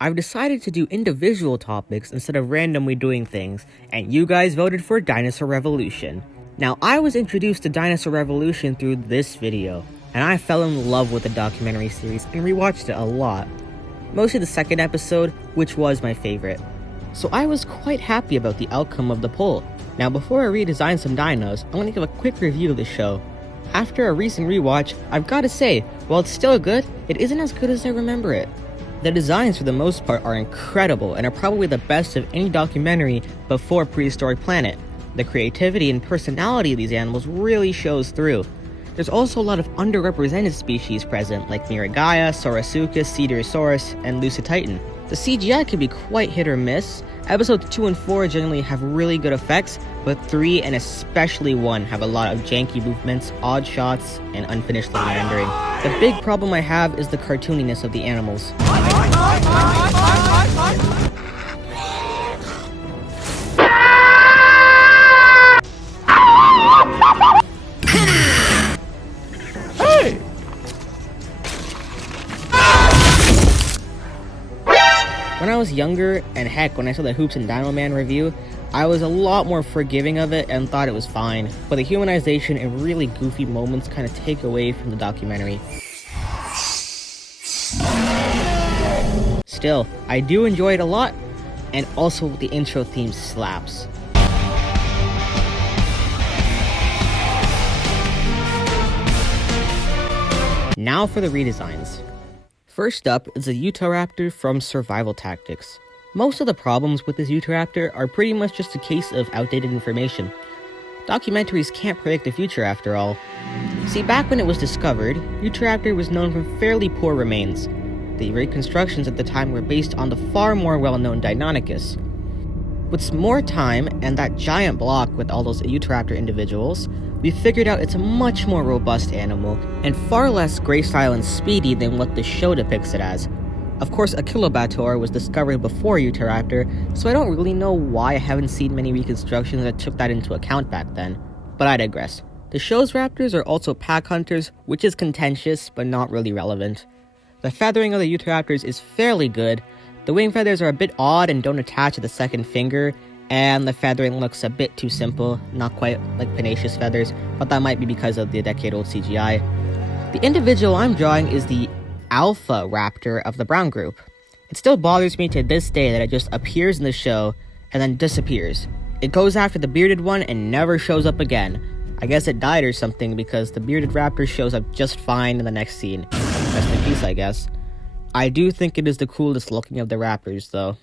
I've decided to do individual topics instead of randomly doing things, and you guys voted for Dinosaur Revolution. Now, I was introduced to Dinosaur Revolution through this video, and I fell in love with the documentary series and rewatched it a lot. Mostly the second episode, which was my favorite. So I was quite happy about the outcome of the poll. Now, before I redesign some dinos, I want to give a quick review of the show. After a recent rewatch, I've gotta say, while it's still good, it isn't as good as I remember it. The designs for the most part are incredible and are probably the best of any documentary before Prehistoric Planet. The creativity and personality of these animals really shows through. There's also a lot of underrepresented species present, like Miragaia, Saurasuchus, Cedarosaurus, and Lucititan. The CGI can be quite hit or miss. Episodes 2 and 4 generally have really good effects, but 3 and especially 1 have a lot of janky movements, odd shots, and unfinished rendering. The big problem I have is the cartooniness of the animals. When I was younger, and heck, when I saw the Hoops and Dino Man review, I was a lot more forgiving of it and thought it was fine, but the humanization and really goofy moments kind of take away from the documentary. Still, I do enjoy it a lot, and also the intro theme slaps. Now for the redesigns. First up is the Utaraptor from Survival Tactics. Most of the problems with this Utaraptor are pretty much just a case of outdated information. Documentaries can't predict the future after all. See, back when it was discovered, Utaraptor was known from fairly poor remains. The reconstructions at the time were based on the far more well-known Deinonychus. With more time and that giant block with all those Utaraptor individuals, we figured out it's a much more robust animal and far less gracile and speedy than what the show depicts it as. Of course, Achilobator was discovered before Utaraptor, so I don't really know why I haven't seen many reconstructions that took that into account back then. But I digress. The show's raptors are also pack hunters, which is contentious but not really relevant. The feathering of the Utaraptors is fairly good. The wing feathers are a bit odd and don't attach to the second finger, and the feathering looks a bit too simple, not quite like Panaceous feathers, but that might be because of the decade-old CGI. The individual I'm drawing is the Alpha Raptor of the Brown group. It still bothers me to this day that it just appears in the show and then disappears. It goes after the bearded one and never shows up again. I guess it died or something because the bearded raptor shows up just fine in the next scene. Rest in peace, I guess. I do think it is the coolest looking of the raptors, though.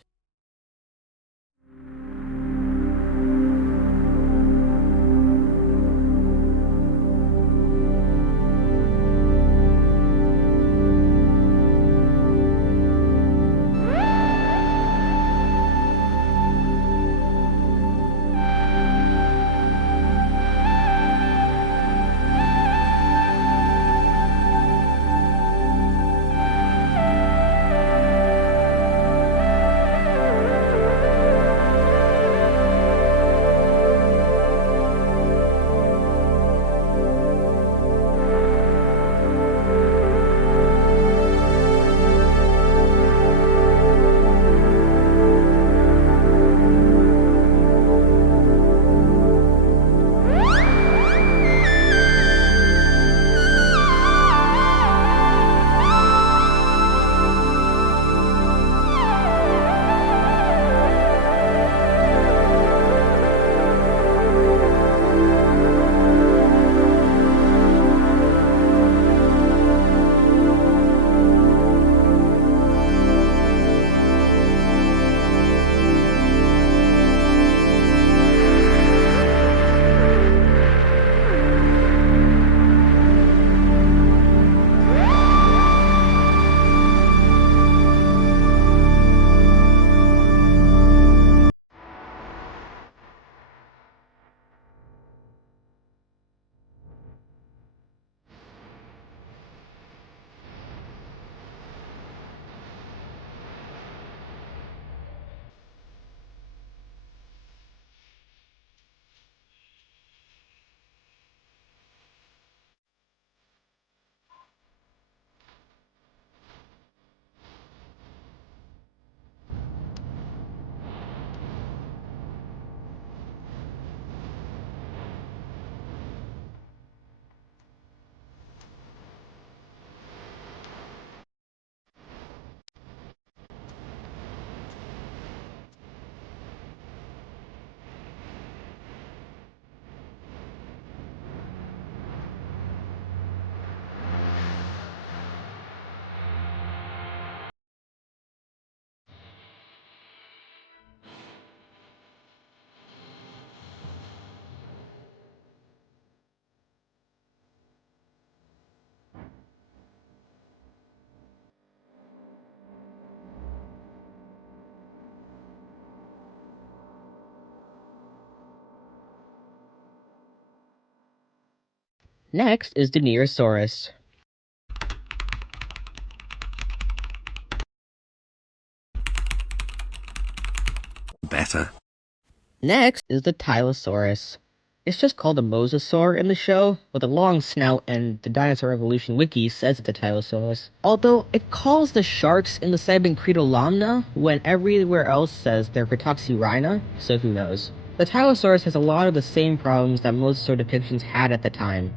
Next is the Neosaurus. Better. Next is the Tylosaurus. It's just called a mosasaur in the show, with a long snout, and the Dinosaur Evolution wiki says it's a Tylosaurus. Although, it calls the sharks in the segment Credolamna, when everywhere else says they're Pitoxyrhina, so who knows. The Tylosaurus has a lot of the same problems that mosasaur depictions had at the time.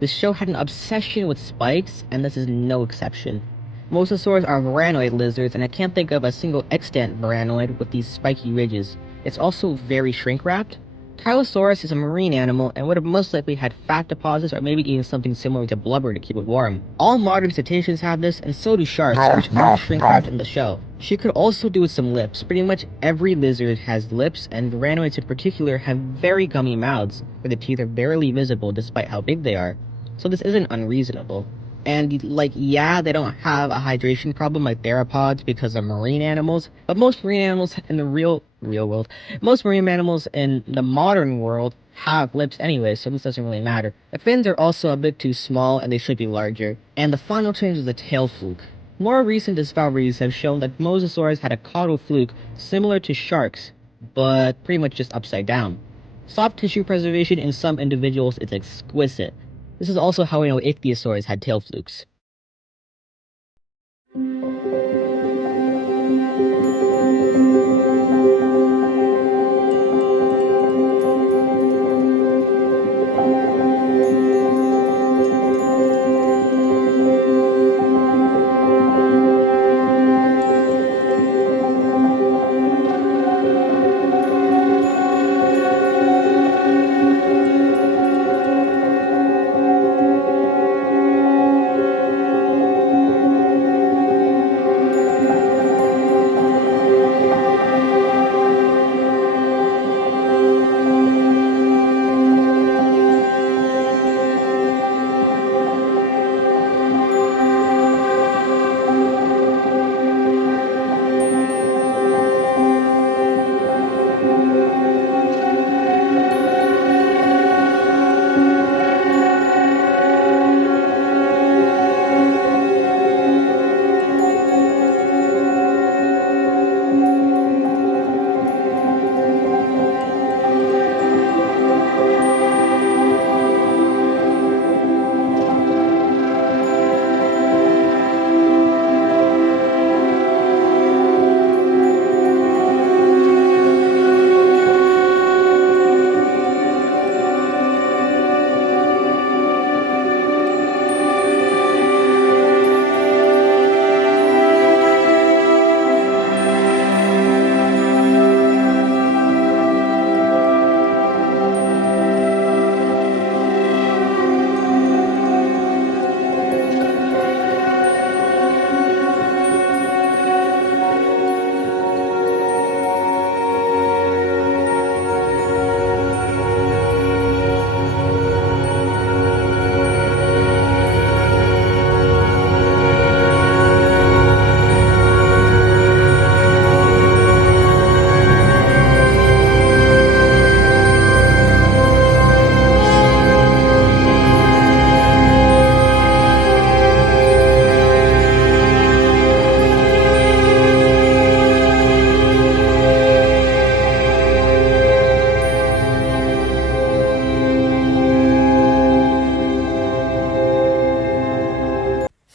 The show had an obsession with spikes, and this is no exception. Mosasaurs are varanoid lizards, and I can't think of a single extant varanoid with these spiky ridges. It's also very shrink-wrapped. Tylosaurus is a marine animal and would have most likely had fat deposits or maybe even something similar to blubber to keep it warm. All modern cetaceans have this, and so do sharks, which aren't shrink-wrapped in the show. She could also do with some lips. Pretty much every lizard has lips, and varanoids in particular have very gummy mouths, where the teeth are barely visible despite how big they are. So this isn't unreasonable. And, yeah, they don't have a hydration problem like theropods because they're marine animals, but most marine animals in the real world, most marine animals in the modern world have lips anyway, so this doesn't really matter. The fins are also a bit too small, and they should be larger. And the final change is the tail fluke. More recent discoveries have shown that mosasaurs had a caudal fluke similar to sharks, but pretty much just upside down. Soft tissue preservation in some individuals is exquisite. This is also how we know ichthyosaurs had tail flukes.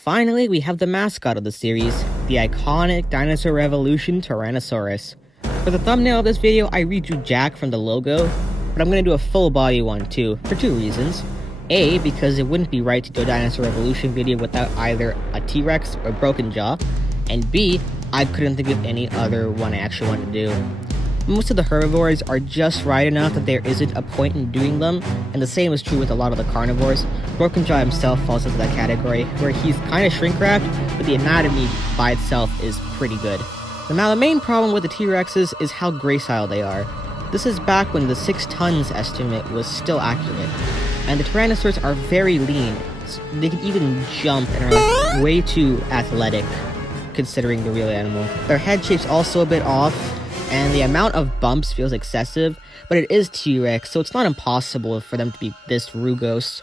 Finally, we have the mascot of the series, the iconic Dinosaur Revolution Tyrannosaurus. For the thumbnail of this video, I redrew Jack from the logo, but I'm going to do a full body one too, for two reasons. A, because it wouldn't be right to do a Dinosaur Revolution video without either a T-Rex or Broken Jaw, and B, I couldn't think of any other one I actually wanted to do. Most of the herbivores are just right enough that there isn't a point in doing them, and the same is true with a lot of the carnivores. Broken Jaw himself falls into that category, where he's kind of shrink-wrapped, but the anatomy by itself is pretty good. Now the main problem with the T-Rexes is how gracile they are. This is back when the 6 tons estimate was still accurate, and the Tyrannosaurs are very lean. They can even jump and are way too athletic, considering the real animal. Their head shape's also a bit off, and the amount of bumps feels excessive, but it is T-Rex, so it's not impossible for them to be this rugose.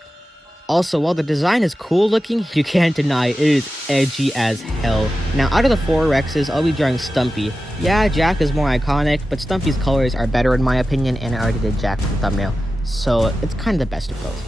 Also, while the design is cool looking, you can't deny it is edgy as hell. Now, out of the 4 Rexes, I'll be drawing Stumpy. Yeah, Jack is more iconic, but Stumpy's colors are better in my opinion, and I already did Jack for the thumbnail, so it's kind of the best of both.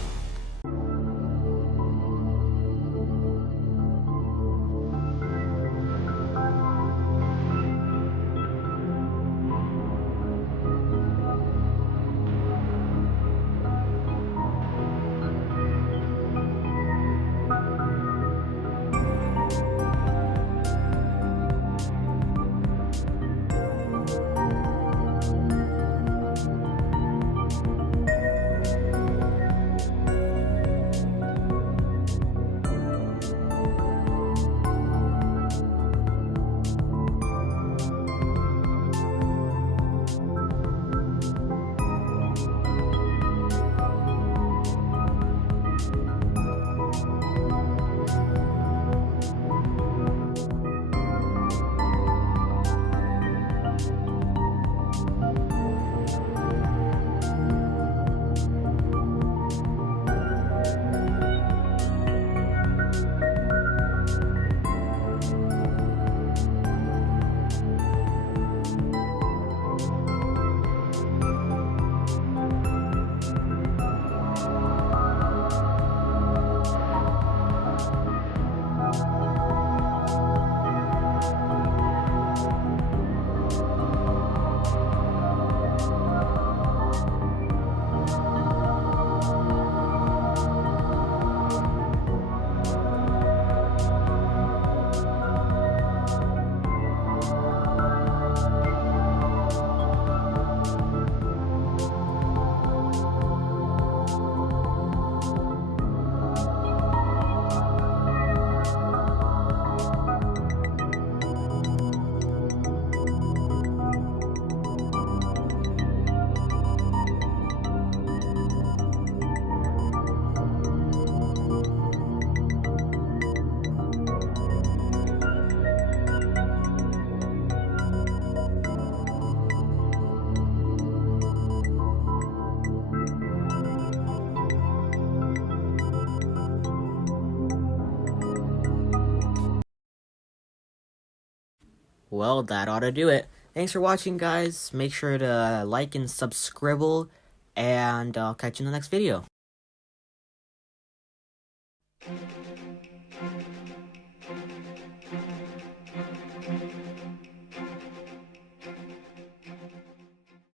Well, that ought to do it. Thanks for watching, guys. Make sure to like and subscribe, and I'll catch you in the next video.